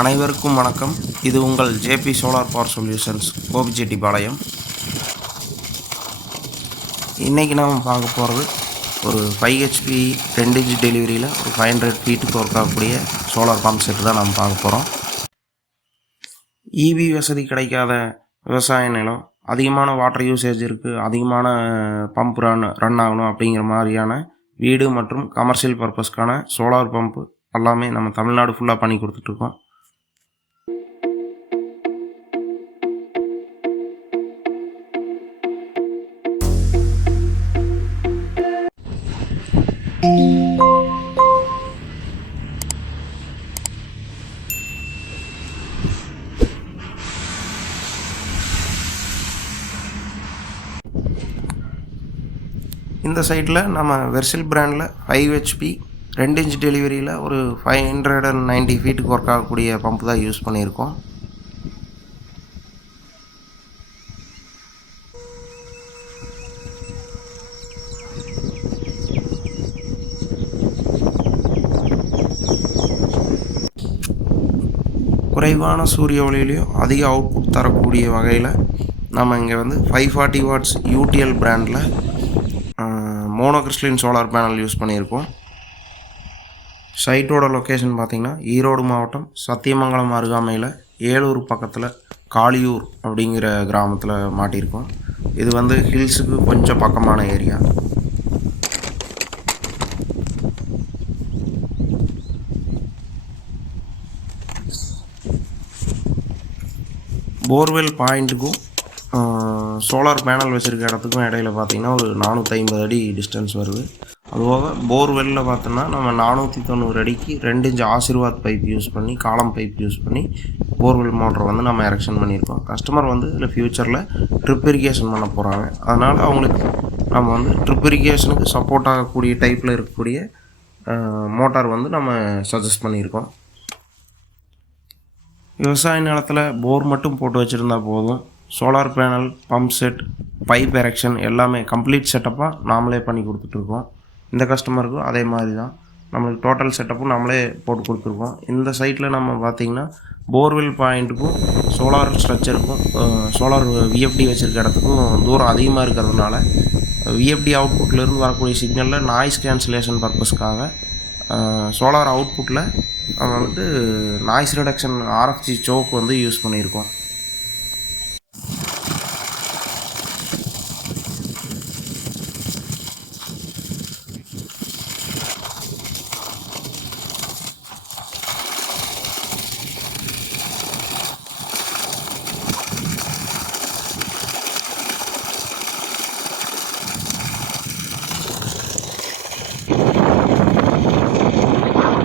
அனைவருக்கும் வணக்கம். இது உங்கள் JP solar power solutions Gobichettipalayam. இன்றைக்கி நாம் பார்க்க போகிறது ஒரு 5 HP 2 இன்ச் டெலிவரியில் ஒரு 500 ஃபீட்டுக்கு ஒர்க் ஆகக்கூடிய சோலார் பம்ப் செட்டு தான் நம்ம பார்க்க போகிறோம். இவி வசதி கிடைக்காத விவசாய நிலம், அதிகமான வாட்டர் யூசேஜ் இருக்குது, அதிகமான பம்ப் ரன் ஆகணும் அப்படிங்கிற மாதிரியான வீடு மற்றும் கமர்ஷியல் பர்பஸ்க்கான சோலார் பம்ப்பு எல்லாமே நம்ம தமிழ்நாடு ஃபுல்லாக பண்ணி கொடுத்துட்ருக்கோம். இந்த சைட்டில் நம்ம வெர்சில் பிராண்டில் 5 HP 2 இன்ச் டெலிவரியில் ஒரு 590 ஃபீட்டுக்கு ஒர்க் ஆகக்கூடிய பம்ப் தான் யூஸ் பண்ணியிருக்கோம். குறைவான சூரிய ஒளியிலையும் அதிக அவுட்புட் தரக்கூடிய வகையில் நம்ம இங்கே வந்து 540 வாட்ஸ் UTL பிராண்டில் மோனோகிறிஸ்டலின் சோலார் பேனல் யூஸ் பண்ணியிருக்கோம். சைட்டோட லொக்கேஷன் பார்த்திங்கன்னா ஈரோடு மாவட்டம் சத்தியமங்கலம் அருகாமையில் ஏலூர் பக்கத்தில் காளியூர் அப்படிங்கிற கிராமத்தில் மாட்டியிருக்கோம். இது வந்து ஹில்ஸுக்கு கொஞ்சம் பக்கமான ஏரியா. போர்வெல் பாயிண்ட்டுக்கும் சோலார் பேனல் வச்சுருக்க இடத்துக்கும் இடையில் பார்த்திங்கன்னா ஒரு 450 அடி டிஸ்டன்ஸ் வருது. அதுபோக போர்வெல்லில் பார்த்தோன்னா நம்ம 490 அடிக்கு 2 இன்ச் ஆசீர்வாத் பைப் யூஸ் பண்ணி, காலம் பைப் யூஸ் பண்ணி போர்வெல் மோட்டரை வந்து நம்ம எரெக்ஷன் பண்ணியிருக்கோம். கஸ்டமர் வந்து இதில் ஃப்யூச்சரில் ட்ரிப் இரிகேஷன் பண்ண போகிறாங்க. அதனால் அவங்களுக்கு நம்ம வந்து ட்ரிப் இரிகேஷனுக்கு சப்போர்ட் ஆகக்கூடிய டைப்பில் இருக்கக்கூடிய மோட்டார் வந்து நம்ம சஜஸ்ட் பண்ணியிருக்கோம். விவசாய நிலத்தில் போர் மட்டும் போட்டு வச்சுருந்தா போதும். Solar panel, pump set, pipe erection எல்லாமே கம்ப்ளீட் செட்டப்பாக நாமளே பண்ணி கொடுத்துட்ருக்கோம். இந்த கஸ்டமருக்கும் அதே மாதிரி தான் நம்மளுக்கு டோட்டல் செட்டப்பும் நம்மளே போட்டு கொடுத்துருக்கோம். இந்த சைட்டில் நம்ம பார்த்திங்கன்னா போர்வெல் பாயிண்ட்டுக்கும் சோலார் ஸ்ட்ரக்சருக்கும் சோலார் VFD வச்சுருக்க இடத்துக்கும் தூரம் அதிகமாக இருக்கிறதுனால VFD அவுட்புட்லேருந்து வரக்கூடிய சிக்னலில் நாய்ஸ் கேன்சலேஷன் பர்பஸ்க்காக சோலார் அவுட்புட்டில் நம்ம வந்து நாய்ஸ் ரிடக்ஷன் RFC சோக் வந்து யூஸ் பண்ணியிருக்கோம்.